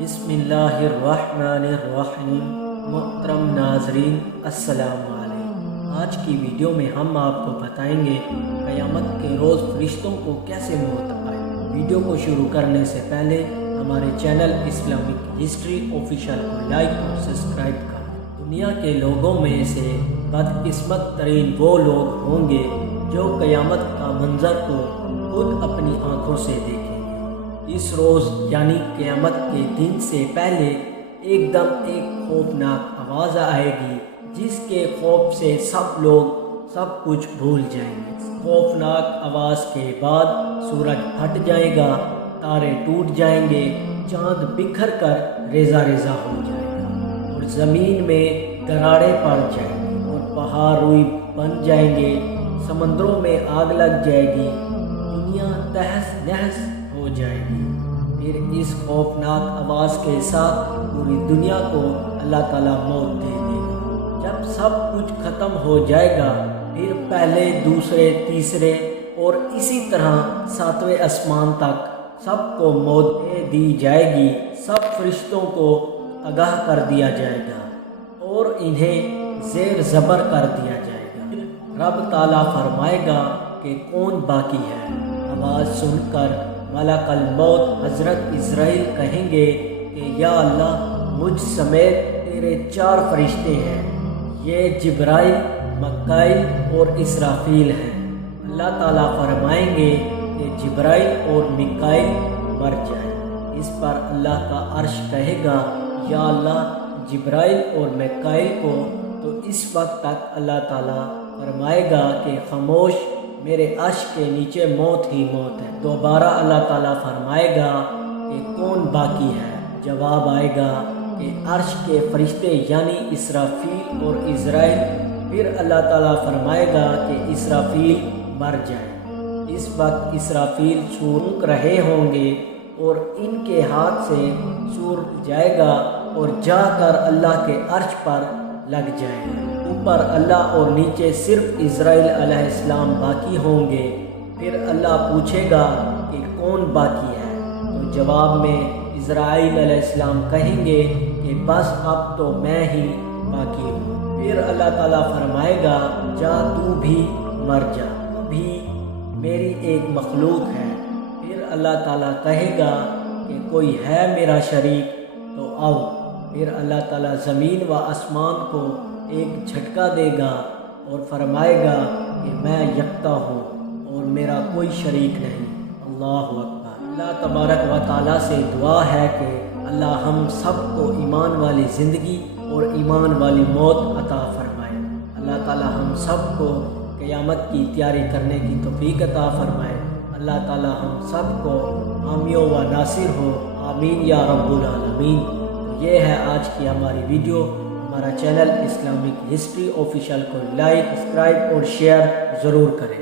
बिस्मिल्लाहिर्रहमानिर्रहीम। मोहतरम नाजरीन, अस्सलाम वालेकुम। आज की वीडियो में हम आपको बताएंगे क़यामत के रोज़ फरिश्तों को कैसे मौत आए। वीडियो को शुरू करने से पहले हमारे चैनल इस्लामिक हिस्ट्री ऑफिशियल को लाइक और सब्सक्राइब करें। दुनिया के लोगों में से बदकिस्मत तरीन वो लोग होंगे जो क़यामत का मंजर को खुद अपनी आँखों से देखेंगे। इस रोज़ यानी क़यामत के दिन से पहले एकदम एक खौफनाक आवाज़ आएगी जिसके खौफ से सब लोग सब कुछ भूल जाएंगे। खौफनाक आवाज़ के बाद सूरज फट जाएगा, तारे टूट जाएंगे, चाँद बिखर कर रेजा रेजा हो जाएगा और ज़मीन में दरारें पड़ जाएंगी और पहाड़ रुई बन जाएंगे, समंदरों में आग लग जाएगी, दुनिया तहस नहस हो जाएगी। फिर इस खौफनाक आवाज़ के साथ पूरी दुनिया को अल्लाह ताला मौत दे देगा। जब सब कुछ ख़त्म हो जाएगा फिर पहले, दूसरे, तीसरे और इसी तरह सातवें आसमान तक सबको मौत दे दी जाएगी। सब फरिश्तों को आगाह कर दिया जाएगा और इन्हें ज़ेर ज़बर कर दिया जाएगा। रब ताला फरमाएगा कि कौन बाकी है। आवाज़ सुनकर मलकुल मौत हज़रत इज़राइल कहेंगे कि या अल्लाह, मुझ समेत तेरे 4 फरिश्ते हैं, ये जिब्राइल, मकाइल और इसराफील हैं। अल्लाह ताला फरमाएंगे कि जिब्राइल और मिकाइल मर जाए। इस पर अल्लाह का अर्श कहेगा या अल्लाह, जिब्राइल और मिकाइल को। तो इस वक्त तक अल्लाह ताला फरमाएगा कि खामोश, मेरे अर्श के नीचे मौत ही मौत है। दोबारा अल्लाह ताला फरमाएगा कि कौन बाकी है। जवाब आएगा कि अर्श के फरिश्ते यानी इसराफील और इज़राइल। फिर अल्लाह ताला फरमाएगा कि इसराफील मर जाए। इस वक्त इसराफील सूंघ रहे होंगे और इनके हाथ से सूर जाएगा और जाकर अल्लाह के अर्श पर लग जाएगा। ऊपर अल्लाह और नीचे सिर्फ इज़राइल अलैहिस्सलाम बाकी होंगे। फिर अल्लाह पूछेगा कि कौन बाकी है। तो जवाब में इज़राइल अलैहिस्सलाम कहेंगे कि बस अब तो मैं ही बाकी हूँ। फिर अल्लाह ताला फरमाएगा, जा तू भी मर जा, तू भी मेरी एक मखलूक है। फिर अल्लाह ताला कहेगा कि कोई है मेरा शरीक तो आओ। फिर अल्लाह ताला ज़मीन व आसमान को एक झटका देगा और फरमाएगा कि मैं यकता हूँ और मेरा कोई शरीक नहीं। अल्लाह अकबर। अल्लाह तबारक व ताला से दुआ है कि अल्लाह हम सब को ईमान वाली ज़िंदगी और ईमान वाली मौत अता फरमाए। अल्लाह ताला हम सब को क़यामत की तैयारी करने की तौफ़ीक़ अता फरमाए। अल्लाह ताला हम सब को हामियों व नासिर हो। आमीन या रब्बुल आलमीन। ये है आज की हमारी वीडियो। हमारा चैनल इस्लामिक हिस्ट्री ऑफिशियल को लाइक, सब्सक्राइब और शेयर ज़रूर करें।